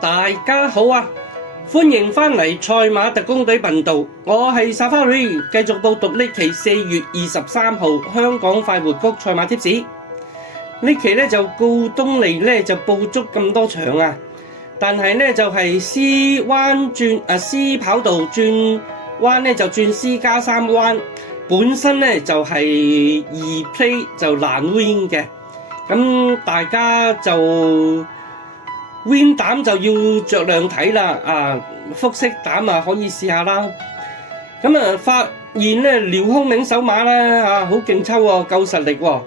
大家好啊！歡迎返嚟賽馬特工隊頻道，我係 Safari， 繼續報讀呢期4月23號香港快活谷賽馬貼士。呢期呢就告東尼呢就報足咁多場啊，但係呢就係 C 彎轉C 跑道轉彎呢就轉 C+3 彎，本身呢就係2 play 就難 win 嘅，咁大家就win 膽就要着量睇啦，複式膽可以試下啦。咁發現咧廖空明手馬咧好勁抽喎，夠實力喎。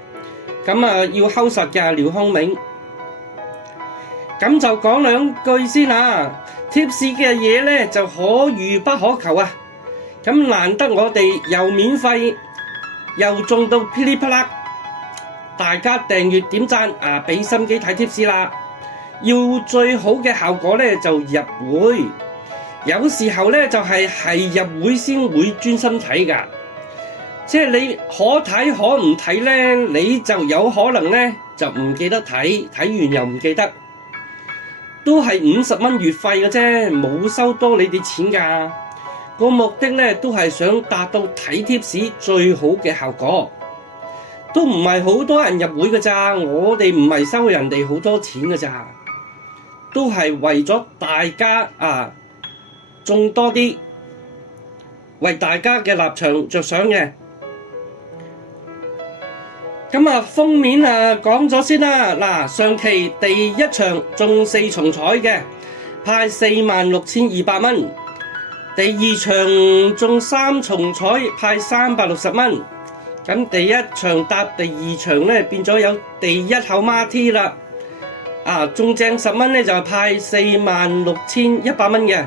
咁要睺實嘅廖空明。咁就講兩句先啦。貼士嘅嘢咧就可遇不可求啊。咁難得我哋又免費又中到噼里啪啦，大家訂閱點讚俾心機睇貼士啦。要最好嘅效果咧就入會，有時候咧就係入會先會專心睇噶，即係你可睇可唔睇咧，你就有可能咧就唔記得睇，睇完又唔記得，都係50蚊月費嘅啫，冇收多你哋錢噶。個目的咧都係想達到睇貼士最好嘅效果，都唔係好多人入會㗎咋，我哋唔係收人哋好多錢㗎咋。都係為咗大家中多啲，為大家嘅立場着想嘅。咁封面講咗先啦。嗱，上期第一場中4重彩嘅，派46,200蚊；第二場中3重彩，派360蚊。咁第一場搭第二場咧，變咗有第一口孖 T 啦。中正10蚊咧就派46,100蚊嘅，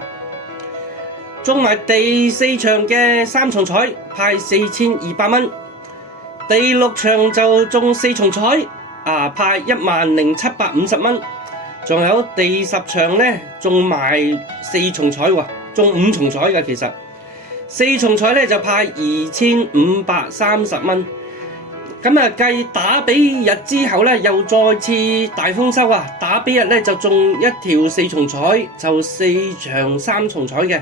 中埋第4場嘅3重彩派4,200蚊，第6場就中4重彩派10,750蚊，仲有第10場咧中埋4重彩喎，中5重彩嘅，其實4重彩咧就派2,530蚊。咁計打比日之後咧，又再次大豐收啊！打比日咧就中1條4重彩，就4場3重彩嘅。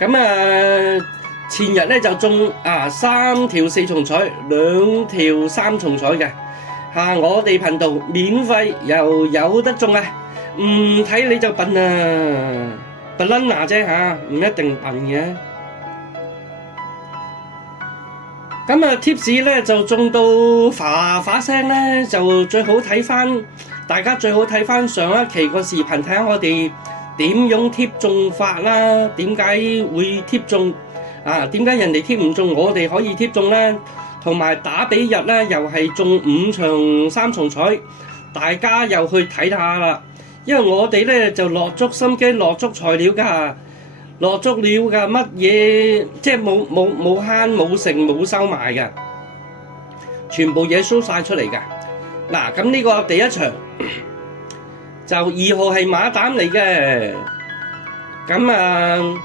咁前日咧就中3條4重彩，2條3重彩嘅。我哋頻道免費又有得中啊！唔睇你就笨啊，笨撚牙啫唔一定笨嘅。咁貼士咧就中到嘩嘩聲咧，就最好睇翻，大家最好睇翻上一期個視頻，睇下我哋點樣貼中法啦，點解會貼中點解人哋貼唔中，我哋可以貼中咧？同埋打比日咧，又係中5場3重彩，大家又去睇下啦。因為我哋咧就落足心機，落足材料㗎。落足料㗎，乜嘢即係冇慳冇剩冇收埋㗎，全部嘢 show 晒出嚟㗎。嗱，咁呢個第一場就2號係馬膽嚟嘅，咁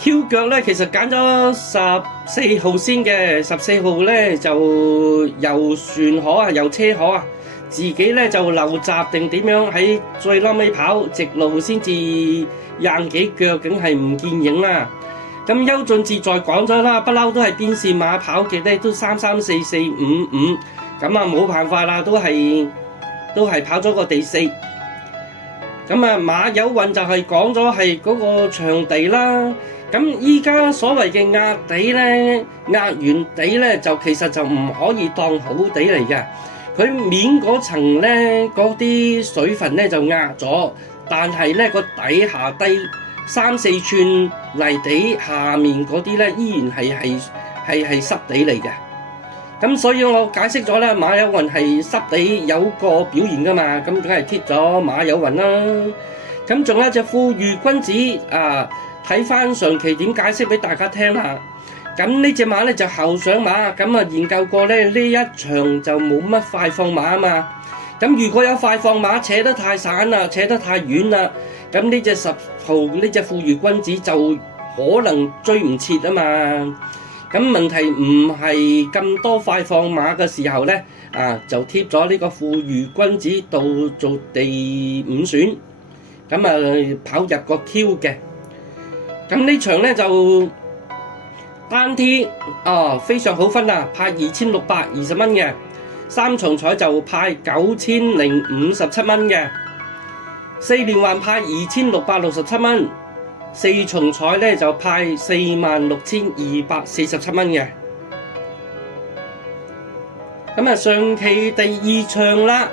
Q 腳咧其實揀咗14號先嘅，14號咧就由船河由車河自己咧就漏閘定點樣喺最撈尾跑直路先至硬幾腳，梗係唔見影啦。咁邱俊志再講咗啦，不嬲都係邊線馬跑極咧都33445，咁冇辦法啦，都係跑咗個第4。咁馬有運就係講咗係嗰個場地啦。咁依家所謂嘅壓地咧，壓完地咧就其實就唔可以當好地嚟嘅。佢面嗰層咧，嗰啲水分咧就壓咗，但係咧個底下低3-4寸泥地下面嗰啲咧依然係濕地嚟嘅。咁所以我解釋咗啦，馬有運係濕地有個表現噶嘛，咁梗係貼咗馬有運啦。咁仲有一隻富裕君子睇翻上期點解釋俾大家聽下。咁呢隻馬咧就後上馬，咁研究過咧呢一場就冇乜快放馬嘛。咁如果有快放馬扯得太散啦，扯得太遠啦，咁呢隻10號呢隻富裕君子就可能追唔切嘛。咁問題唔係咁多快放馬嘅時候咧，就貼咗呢個富裕君子到做第5選。咁啊跑入個 Q 嘅。咁呢場咧就單 T 非常好分啊，派2620蚊嘅，三重彩就派9057蚊嘅，四連環派2667蚊，四重彩咧就派46247蚊嘅。咁啊上期第二場啦，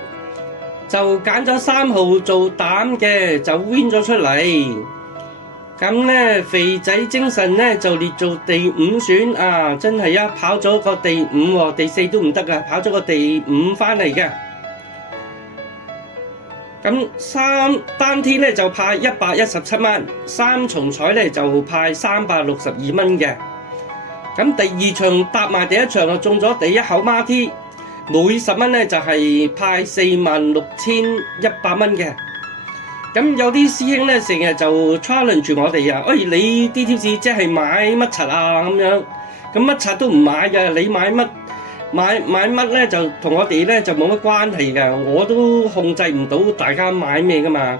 就揀咗3號做膽嘅，就 win 咗出嚟。咁咧肥仔精神咧就列做第5選啊，真係啊跑咗個第5喎，第4都唔得噶，跑咗個第5翻嚟嘅。咁單 T 咧就派117蚊，三重彩咧就派362蚊嘅。咁第二場搭埋第一場就中咗第一口孖 T，每10蚊咧就係派46100蚊嘅。咁有啲師兄咧成日就 challenge 住我哋啊，你啲貼士即係買乜柒啊咁樣，咁乜柒都唔買嘅，你買乜咧就同我哋咧就冇乜關係嘅，我都控制唔到大家買咩噶嘛。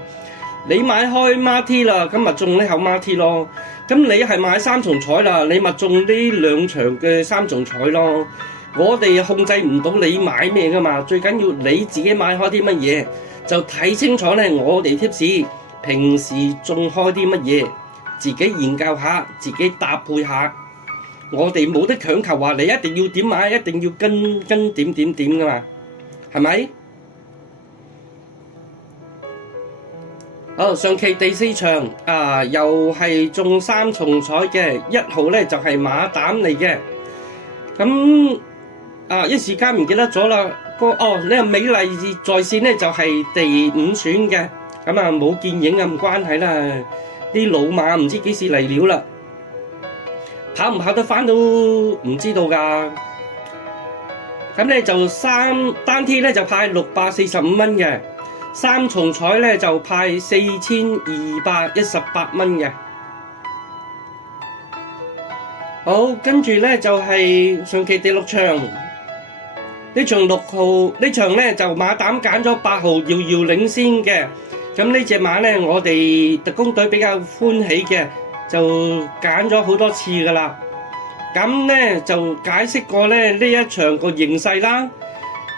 你買開孖 T 啦，咁咪中呢口孖 T咯。咁你係買三重彩啦，你咪中呢2場嘅三重彩咯。我哋控制唔到你買咩噶嘛，最緊要你自己買開啲乜嘢。就睇清楚咧，我哋貼士平時中開啲乜嘢，自己研究下，自己搭配下。我哋冇得強求話你一定要點買，一定要跟點噶嘛，係咪？好，上期第4場又係中3重彩嘅，1號咧就係馬膽嚟嘅。咁一時間唔記得咗啦。呢個美麗在線咧就係第5選嘅，咁冇見影咁關係啦。啲老馬唔知幾時嚟料啦，跑唔跑得翻都唔知道噶。咁咧就單 T 咧就派645蚊嘅，三重彩咧就派4218蚊嘅。好，跟住咧就係上期第6場。呢場6號呢場咧就馬膽揀咗8號遙遙領先嘅，咁呢隻馬咧我哋特工隊比較歡喜嘅，就揀咗好多次噶啦。咁咧就解釋過咧呢一場個形勢啦。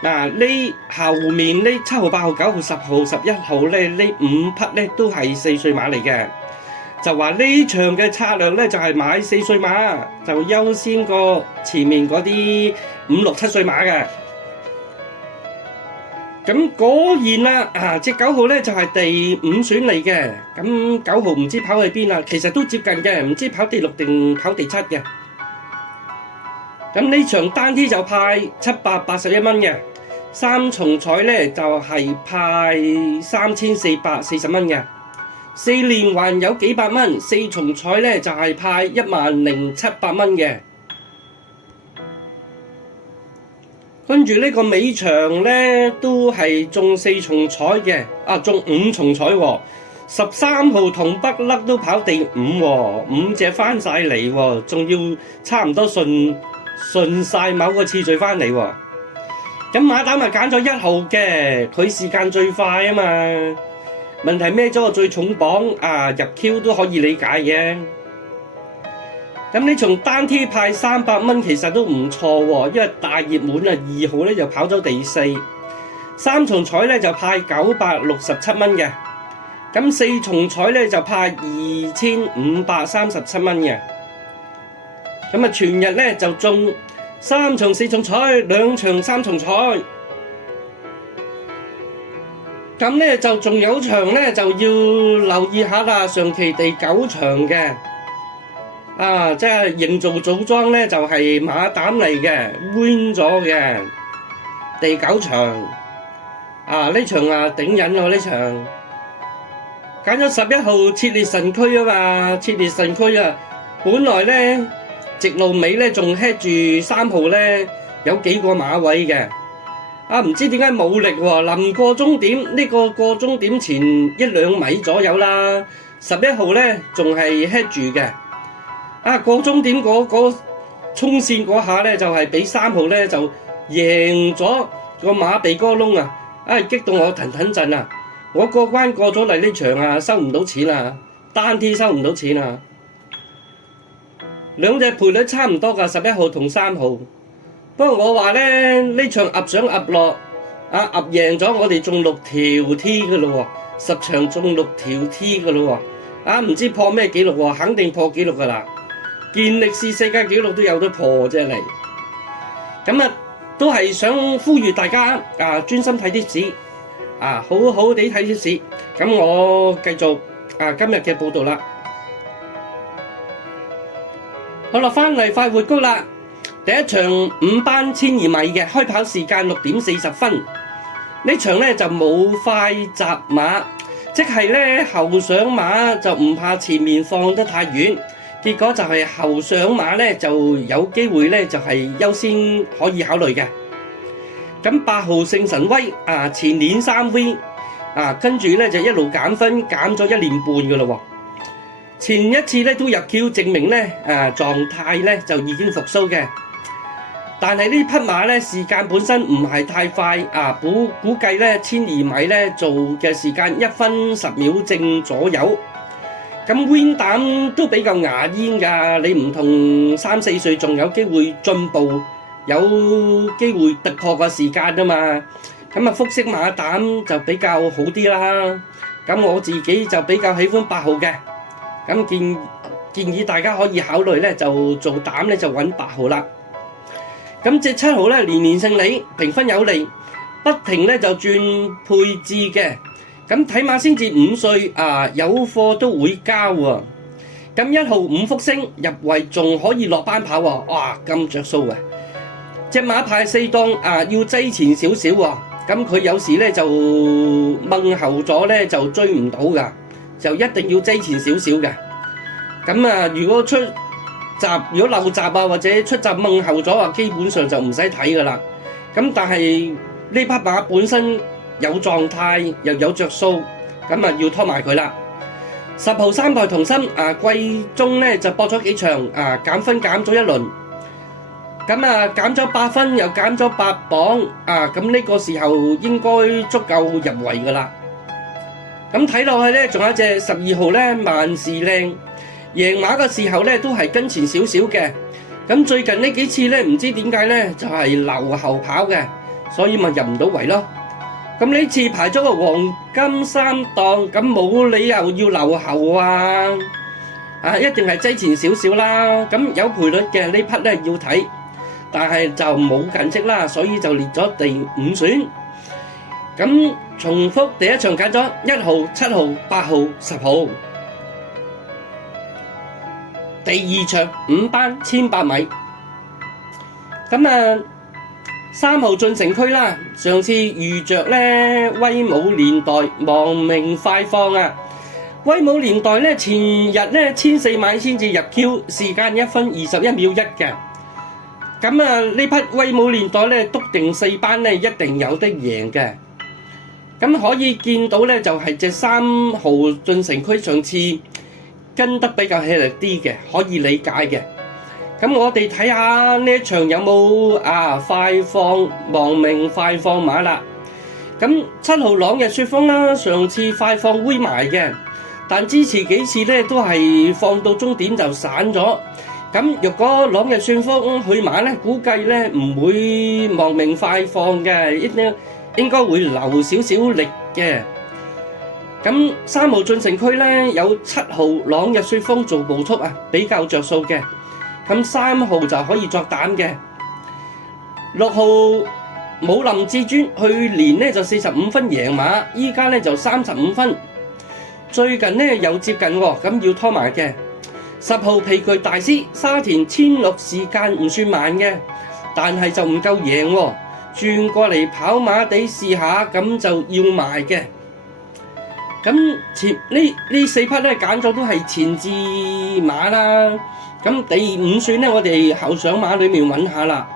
呢後面呢7號、8號、9號、10號、11號咧呢5匹咧都係4歲馬嚟嘅，就話呢場嘅策略咧就係買4歲馬，就優先過前面嗰啲5、6、7歲馬嘅。咁果然啦，隻9號咧就係第5選嚟嘅。咁9號唔知跑去邊啦，其實都接近嘅，唔知跑第6定跑第7嘅。咁呢場單 T 就派781蚊嘅，三重彩咧就係派3440蚊嘅，四連環有幾百蚊，四重彩咧就係派10700蚊嘅。跟住呢個尾場咧都係中4重彩嘅，中5重彩喎。13號同北甩都跑第5喎，5隻翻晒嚟喎，仲要差唔多順晒某個次序翻嚟喎。咁馬膽咪揀咗1號嘅，佢時間最快啊嘛。問題孭咗個最重磅，入 Q 都可以理解嘅。咁呢場單 T 派300蚊其實都唔錯喎，因為大熱門2號咧就跑咗第4，三重彩咧就派967蚊嘅，咁四重彩咧就派2537蚊嘅，咁全日咧就中3場4重彩，2場3重彩，咁咧就仲有場咧就要留意下啦，上期第9場嘅。即係營造組裝咧就係馬膽嚟嘅 ，win 咗嘅第9場。呢場頂癮咯，呢場揀咗11號設列神區啊嘛，設列神區本來咧直路尾咧仲 head 住3號咧有幾個馬位嘅，唔知點解冇力喎，臨過終點呢個過終點前1-2米左右啦，11號咧仲係 head 住嘅。過終點嗰衝線嗰下咧，就係俾3號咧就贏咗個馬鼻哥窿激到我騰騰震啊！我過關過咗嚟呢場啊，收唔到錢啦，單 T 收唔到錢啦。兩隻賠率差唔多㗎，11號同3號。不過我話咧，呢場壓上壓落，壓贏咗我哋中6條 T 㗎咯喎，10場中6條 T 㗎咯喎，唔知破咩紀錄喎，肯定破紀錄㗎啦，健力士世界紀錄都有得破啫嚟。咁啊，都係想呼籲大家專心睇貼士，好好地睇貼士。咁我繼續今日嘅報道啦。好啦，翻嚟快活谷啦。第一場5班1200米嘅開跑時間6點40分，呢場咧就冇快閘馬，即係咧後上馬就唔怕前面放得太遠，結果就係後上馬咧就有機會咧就係優先可以考慮嘅。咁8號聖神威前年3V 跟住咧就一路減分減咗1年半㗎咯喎。前一次咧都入 Q， 證明咧狀態咧就已經復甦嘅。但係呢匹馬咧時間本身唔係太快，估計咧1200米咧做嘅時間1分10秒正左右。咁 Win 膽都比較牙煙㗎，你唔同3、4歲仲有機會進步，有機會突破個時間啊嘛。咁複式馬膽就比較好啲啦。咁我自己就比較喜歡8號嘅，咁建議大家可以考慮咧就做膽咧就揾8號啦。咁隻7號咧年年勝利，評分有利，不停咧就轉配置嘅。咁睇馬先至5歲有貨都會交喎。咁1號5福星入圍仲可以落班跑喎，哇咁着數啊！隻馬派4檔要擠前少少喎，咁佢有時咧就掹後咗咧就追唔到㗎，就一定要擠前少少嘅。咁如果如果漏閘或者出閘掹後咗基本上就唔使睇噶啦。咁但係呢匹馬本身有狀態又有着數，咁要拖埋佢啦。10號3代同心季中咧就搏咗幾場減分減咗一輪，咁減咗8分又減咗8磅咁呢個時候應該足夠入圍噶啦。咁睇落去咧仲有一隻12號咧萬事靚。贏馬嘅時候咧都係跟前少少嘅，咁最近呢幾次咧唔知點解咧就係留後跑嘅，所以咪入唔到圍咯。咁呢次排咗個黃金3檔，咁冇理由要留後一定係擠前少少啦。咁有賠率嘅呢匹咧要睇，但係就冇近績啦，所以就列咗第5選。咁重複第一場揀咗1號、7號、8號、10號。第2場5班1800米，咁3號進城區啦。上次遇着咧威武年代亡命快放威武年代咧前日咧1400米先至入 Q， 時間1分21秒1嘅。咁呢匹威武年代咧篤定4班咧一定有得贏嘅。咁可以見到咧就係隻3號進城區上次跟得比較吃力啲嘅，可以理解嘅。咁我哋睇下呢一場有冇快放亡命快放馬啦。咁7號朗日雪風啦，上次快放煨埋嘅，但之前幾次咧都係放到終點就散咗。咁若果朗日雪風去馬咧，估計咧唔會亡命快放嘅，應該會留少少力嘅。咁3號進城區咧有7號朗日雪風做步速比較着數嘅。咁3號就可以作膽嘅。6號武林至尊去年咧就45分贏馬，依家咧就35分，最近咧又接近喎，咁要拖埋嘅。10號皮具大師沙田1006時間唔算慢嘅，但係就唔夠贏喎，轉過嚟跑馬地試下，咁就要賣嘅。咁呢4匹咧揀咗都係前置馬啦。咁第5選咧，我哋後上馬裏面揾下啦。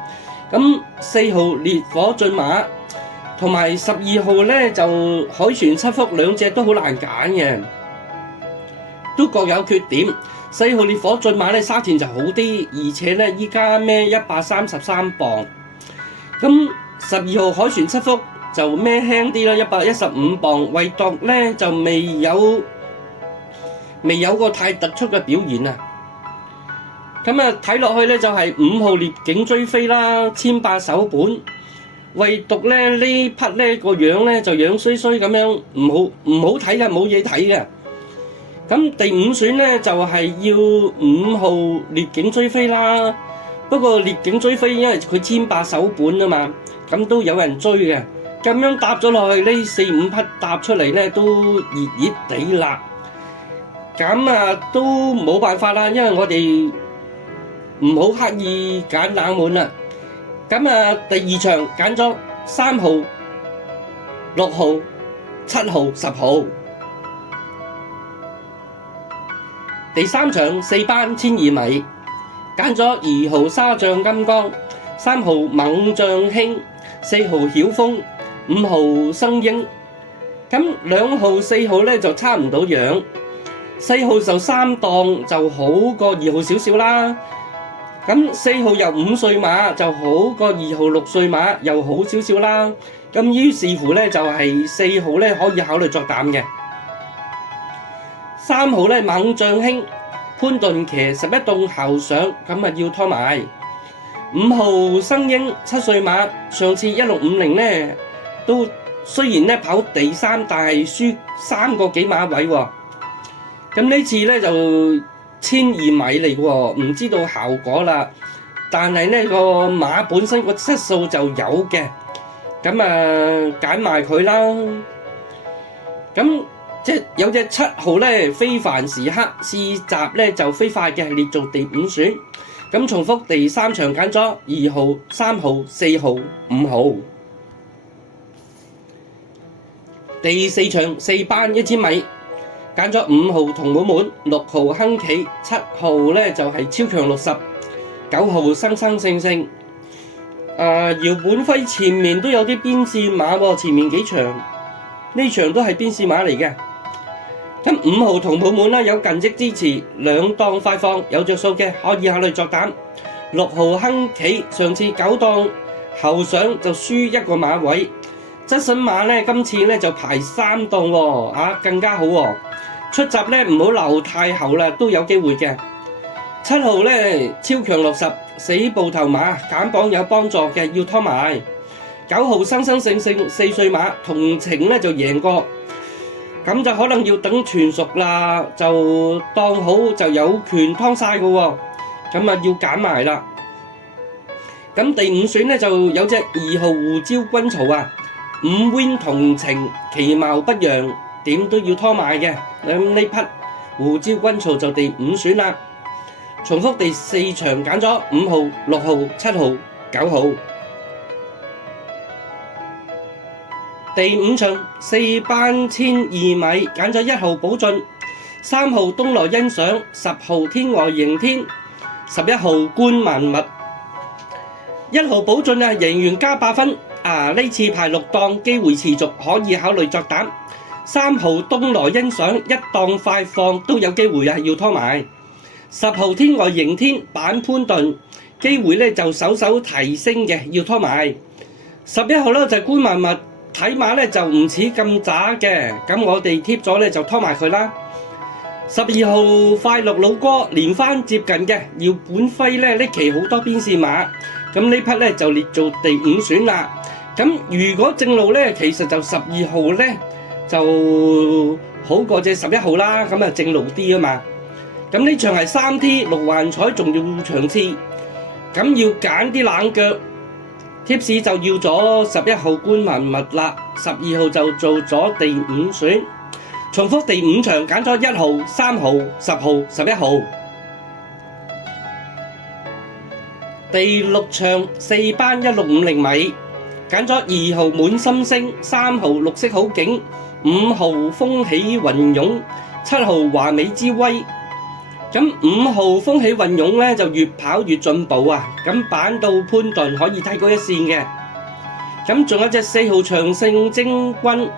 咁4號烈火駿馬同埋12號咧就海泉七福，兩隻都好難揀嘅，都各有缺點。4號烈火駿馬咧沙田就好啲，而且咧依家孭133磅。咁12號海泉七福就孭輕啲啦，115磅，唯獨咧就未有個太突出嘅表現啊。咁啊睇落去咧就係5號烈景追飛啦，千八首本，唯獨咧呢匹咧個樣咧就樣衰衰咁樣，唔好睇嘅，冇嘢睇嘅。咁第5選咧就係要5號烈景追飛啦。不過烈景追飛因為佢1800首本啊嘛，咁都有人追嘅。咁樣搭咗落去呢4、5匹搭出嚟咧都熱熱地辣。咁啊都冇辦法啦，因為我哋唔好刻意揀冷門啦。咁啊第2場揀咗3號、6號、7號、10號。第3場4班1200米，揀咗2號沙將金剛、3號猛將興、4號曉峰、5號生英。咁2號、4號咧就差唔多樣，4號就3檔就好過2號少少啦。咁4號又5歲馬就好過2號6歲馬，又好少少啦。咁於是乎咧就係4號咧可以考慮作膽嘅。3號咧猛將興，潘頓騎11檔後上，咁啊要拖埋。5號生英7歲馬，上次1650咧都雖然咧跑第3，但係輸3個幾馬位喎。咁呢次咧就1200米嚟喎，唔知道效果啦。但係呢個馬本身個質素就有嘅，咁啊揀埋佢啦。咁即係有隻7號咧，非凡時刻試閘咧就飛快嘅，列做第5選。咁重複第3場揀咗2號、3號、4號、5號。第4場4班1000米，揀咗5號同滿滿、6號亨企、7號咧就係超強60、9號生生性性。姚本輝前面都有啲邊線馬喎，前面幾場呢場都係邊線馬嚟嘅。咁5號同滿滿啦，有近績支持，2檔快放有着數嘅，可以考慮作膽。6號亨企上次9檔後上就輸1個馬位，質詢馬咧今次咧就排3檔喎，更加好喎。出閘咧唔好留太後啦，都有機會嘅。7號咧超強60，死步頭馬，減磅有幫助嘅，要拖埋。9號生生性性4歲馬，同情咧就贏過。咁就可能要等全熟啦，就當好就有權劏晒嘅喎，咁啊要揀埋啦。咁第5選咧就有隻2號胡椒軍曹啊，5 win 同情其貌不揚，點都要拖埋嘅。咁呢匹胡椒軍曹就第5選啦。重複第4場揀咗5號、6號、7號、9號。第5場4班1200米，揀咗1號寶駿、3號東來欣賞、10號天外迎天、11號觀萬物。1號寶駿啊，贏完加8分，呢次排6檔，機會持續，可以考慮作膽。3號東來欣賞1檔快放都有機會啊，要拖埋。10號天外迎天版潘頓，機會咧就稍稍提升嘅，要拖埋。11號咧就觀萬物。睇馬咧就唔似咁渣嘅，咁我哋貼咗咧就拖埋佢啦。12號快樂老哥連番接近嘅，姚本輝咧呢期好多邊線馬，咁呢匹咧就列做第5選啦。咁如果正路咧，其實就12號咧就好過隻11號啦，咁啊正路啲啊嘛。咁呢場係3T 6環彩，仲要場次，咁要揀啲冷腳。貼士就要咗11號觀萬物啦，12號就做咗第5選。重複第5場揀咗1號、3號、10號、11號。第6場4班1650米，揀咗2號滿心星、3號綠色好景、5號風起雲湧、7號華美之威。咁5號風起雲湧咧就越跑越進步啊！咁板到潘頓可以睇高一線嘅。咁仲有隻4號長勝精軍，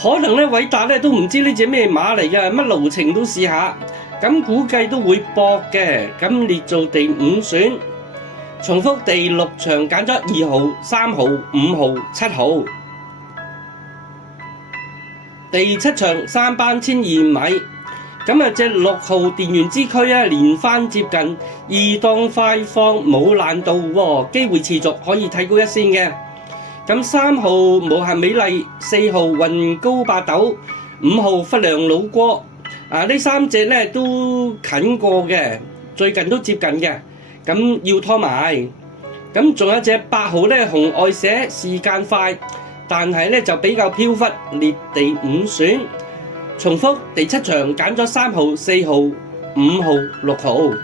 可能咧偉達咧都唔知呢隻咩馬嚟嘅，乜路程都試下。咁估計都會搏嘅，咁列做第5選。重複第6場揀咗2號、3號、5號、7號。第7場3班1,200米，咁啊隻6號電源之區啊連番接近2檔快放，冇難度喎，機會持續可以睇高一線嘅。咁3號無限美麗、4號雲高八斗、5號忽良老哥，呢3隻咧都近過嘅，最近都接近嘅，咁要拖埋。咁仲有隻8號咧紅外寫，時間快，但係咧就比較飄忽，列第5選。重複第7場揀咗3號、4號、5號、6號。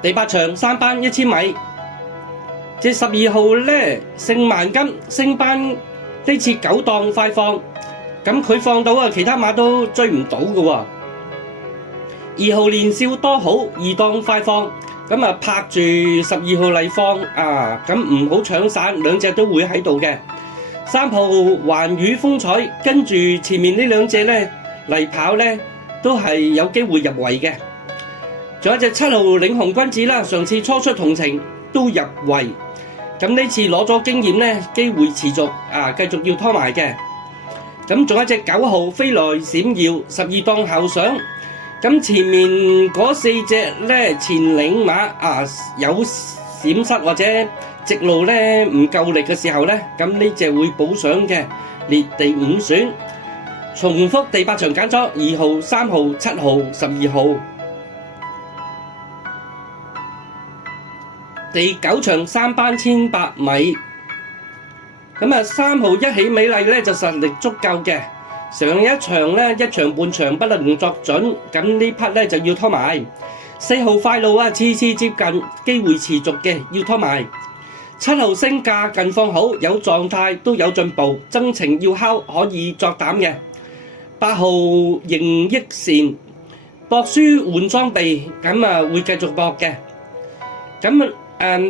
第8場3班1,000米。隻12號咧，聖萬金升班呢次9檔快放，咁佢放到啊，其他馬都追唔到嘅喎。2號年少多好2檔快放，咁啊拍住12號嚟放啊，咁唔好搶散，兩隻都會喺度嘅。3號環宇風采跟住前面呢兩隻咧嚟跑咧，都係有機會入圍嘅。仲有隻7號領航君子啦，上次初出同程都入圍。咁呢次攞咗經驗咧，機會持續繼續要拖埋嘅。咁仲有一隻9號飛來閃耀12檔後上，咁前面嗰4隻咧前領馬有閃失或者直路咧唔夠力嘅時候咧，咁呢隻會補上嘅，列第5選。重複第8場揀咗2號、3號、7號、12號。第9場3班1,800米，咁3號一起美麗咧就實力足夠嘅，上一場咧1場半場不能作準，咁呢匹咧就要拖埋。4號快路次次接近，機會持續嘅要拖埋。7號升價近況好，有狀態都有進步，增程要敲可以作膽嘅。8號盈益善博輸換裝備，咁會繼續搏嘅。咁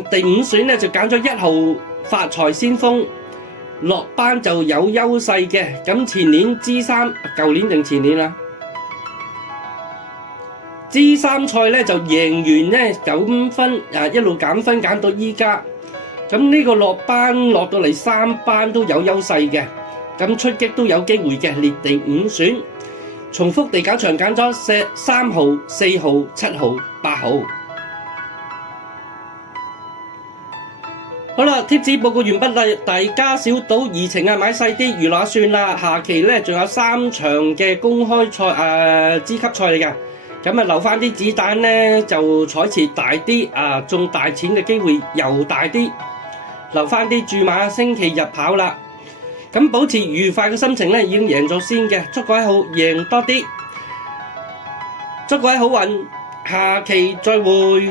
第5選咧就揀咗1號發財先鋒，落班就有優勢嘅。咁前年 G3，舊年定前年啦？G3 賽咧就贏完咧9分，一路減分減到依家。咁呢個落班落到嚟3班都有優勢嘅，咁出擊都有機會嘅，列第5選。重複第9場揀咗3號、4號、7號、8號。好啦，貼紙報告完畢啦，大家小賭怡情買細啲娛樂算啦。下期咧仲有3場嘅公開賽資級賽嚟㗎，咁留翻啲子彈咧就彩池大啲中大錢嘅機會又大啲，留翻啲注碼星期日跑啦。咁保持愉快嘅心情咧，已經贏咗先嘅，祝各位好贏多啲，祝各位好運，下期再會。